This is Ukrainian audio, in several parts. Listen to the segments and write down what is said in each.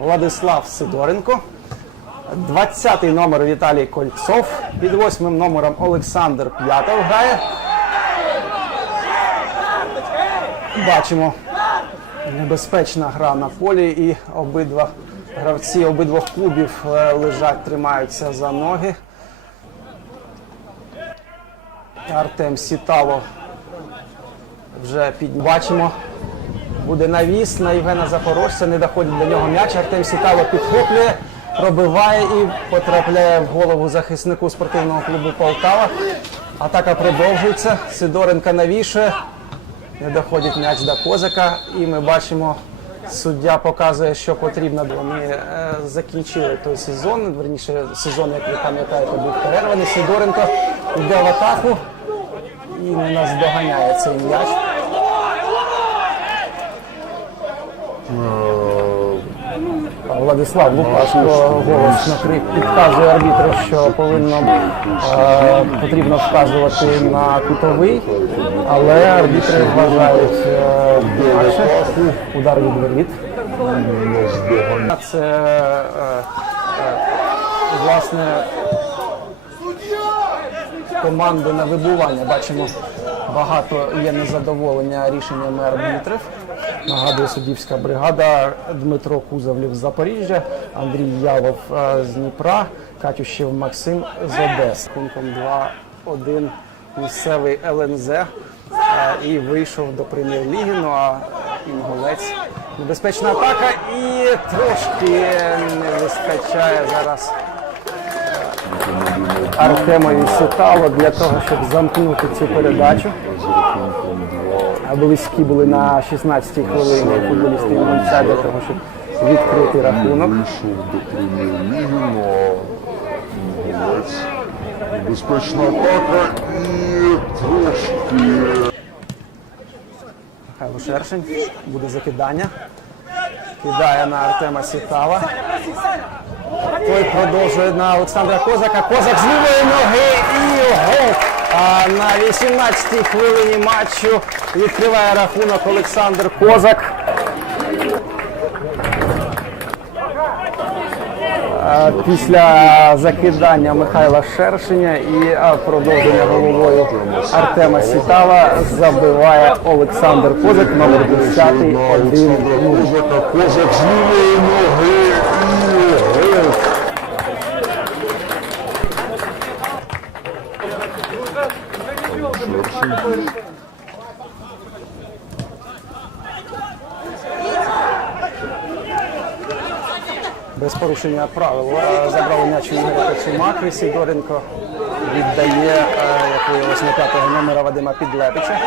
Владислав Сидоренко. 20-й номер Віталій Кольцов. Під восьмим номером Олександр П'ятов грає. Бачимо небезпечна гра на полі і обидва гравці обидвох клубів е, лежать, тримаються за ноги. Артем Сітало вже під бачимо. Буде навіс на Євгена Запорожця, не доходить до нього м'яч. Артем Сітало підхоплює, пробиває і потрапляє в голову захиснику спортивного клубу Полтава. Атака продовжується. Сидоренко навішує. Не доходить м'яч до козака, і ми бачимо, суддя показує, що потрібно. Вони е, закінчили той сезон, верніше сезон, як ви пам'ятаєте, був перерваний. Сидоренко йде в атаку і не наздоганяє цей м'яч. Владислав Лукашко голос накрив, підказує арбітру, що повинно е, потрібно вказувати на кутовий, але арбітри вважають е, інакше. удар від воріт. Це е, власне команди на вибування. Бачимо, багато є незадоволення рішеннями арбітрів. Нагадує суддівська бригада Дмитро Кузовлів з Запоріжжя, Андрій Ялов е, з Дніпра, Катющев Максим з Одеси. Рахунком 2-1 місцевий ЛНЗ е, і вийшов до прем'єр-ліги. Ну а інгулець небезпечна атака і трошки не вистачає зараз Артемові Сітало для того, щоб замкнути цю передачу. Близькі були на 16-й хвилині футболісти Інгульця для того, щоб відкрити рахунок. Вийшов до прем'єр-ліги, але. Небезпечна атака і трошки Михайло Шершень буде закидання. Кидає на Артема Сітала. Той продовжує на Олександра Козака. Козак з лівої ноги і гол. На 18-й хвилині матчу. Відкриває рахунок Олександр Козак. Після закидання Михайла Шершеня і продовження головою Артема Сітала забиває Олександр Козак, номер 10 1 Козака, козак з лівої ноги без порушення правил. Забрав м'яч у Ігоря Кацюмак, і Сидоренко віддає, е, як виявилось, на п'ятого номера Вадима Підлепича.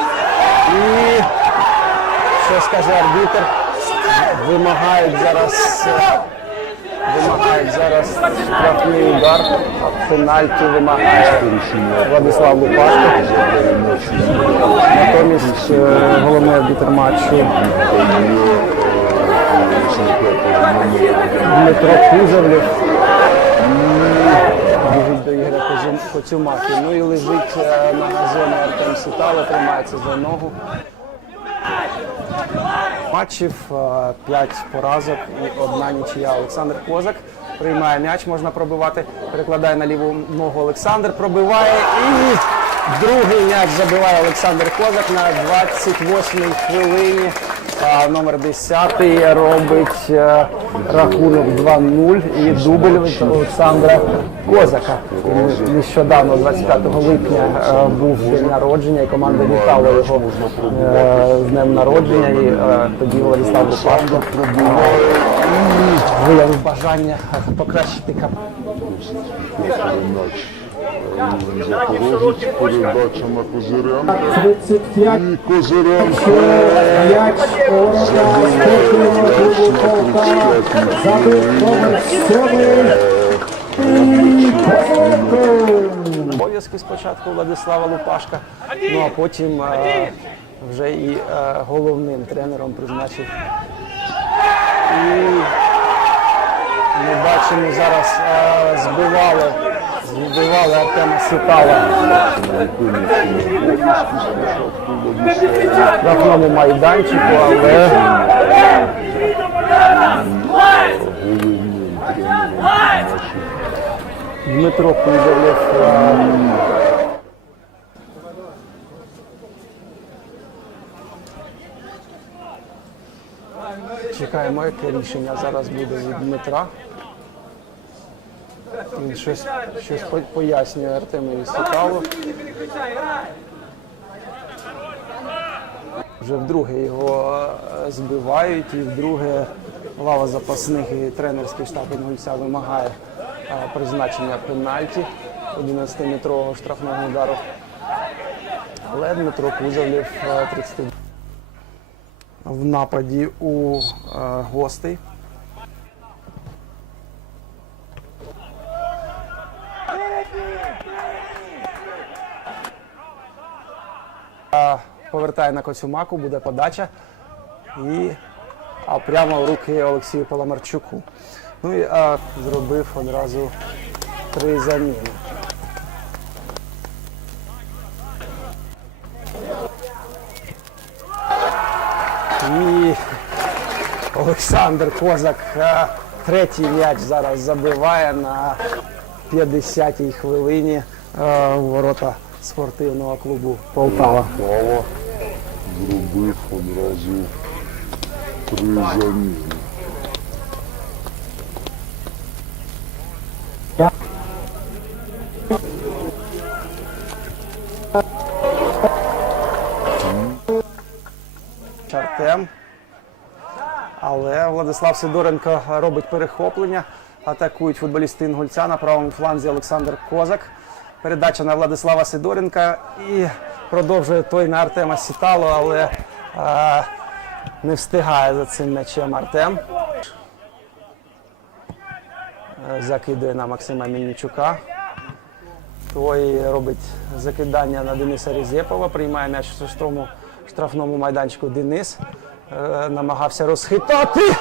І що скаже арбітр? Вимагають зараз. Вимагають зараз штрафний удар, пенальті вимагає Владислав Лупашко. Натомість е, головний арбітр матчу Дмитро Кузовлів біжить до Ігоря Коцюмаки. Ну і лежить е, на газоні Артем Сітало, тримається за ногу. Матчів 5 поразок і одна нічия. Олександр Козак приймає м'яч, можна пробивати, перекладає на ліву ногу Олександр, пробиває і другий м'яч забиває Олександр Козак на 28-й хвилині. А, номер 10 робить е, рахунок 2-0 і дубль від Олександра Козака. Нещодавно, 25 липня, е, був день народження, і команда вітала його е, з днем народження. І тоді Владислав Лупашко виявив бажання покращити кап. Передача на Козирян. 35 І Козирянко м'яч ворога спортивного клубу Полтава забив номер 7 і Козенко. Обов'язки спочатку Владислава Лупашка, ну а потім е, вже і е, головним тренером призначив. І ми бачимо зараз е, збивали Артема Сітала в штрафному майданчику, але Дмитро Кузовлєв. Чекаємо, яке рішення зараз буде від Дмитра. Він щось, щось пояснює Артемові Сікалу. Вже вдруге його е, збивають і вдруге лава запасних і тренерський штаб Інгульця вимагає е, призначення пенальті 11-метрового штрафного удару. Але Дмитро Кузовлєв е, 30 в нападі у е, гостей. Е, Повертає на Коцюмаку, буде подача. І а прямо в руки Олексію Паламарчуку. Ну і а, зробив одразу три заміни. І Олександр Козак а, третій м'яч зараз забиває на 50-й хвилині а, ворота спортивного клубу Полтава. Зробив одразу три заміни. Артем. Але Владислав Сидоренко робить перехоплення. Атакують футболісти Інгульця на правому фланзі Олександр Козак. Передача на Владислава Сидоренка і продовжує той на Артема Сітало, але не встигає за цим м'ячем Артем. Е, Закидує на Максима Мільничука. Той робить закидання на Дениса Різєпова, приймає м'яч в шестому штрафному майданчику Денис. Е, намагався розхитати.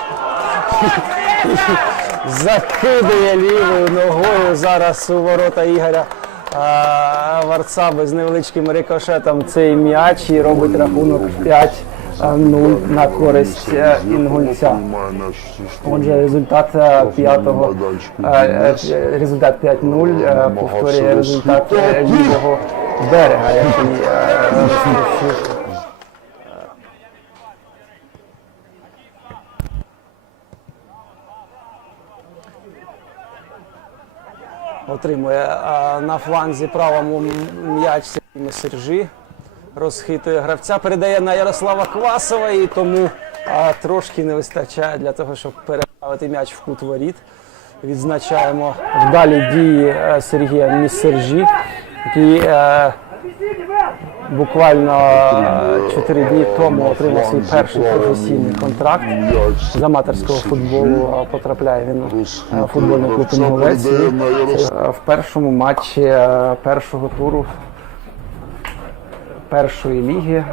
Закидує лівою ногою зараз у ворота Ігоря а, Варцаби з невеличким рикошетом цей м'яч і робить рахунок 5-0 на користь е, інгульця. Отже, результат е, п'ятого е, е, е, результат 5-0 е, Намагався повторює результат е, лівого берега, який е, Отримує на фланзі правому м'яч Сержі. Розхитує гравця, передає на Ярослава Квасова і тому а, трошки не вистачає для того, щоб переправити м'яч в кут воріт. Відзначаємо вдалі дії е, Сергія Місержі, який е, буквально 4 дні тому отримав свій перший професійний контракт з аматорського футболу. Потрапляє він в футбольний клуб Інгулець. В першому матчі е, першого туру першої ліги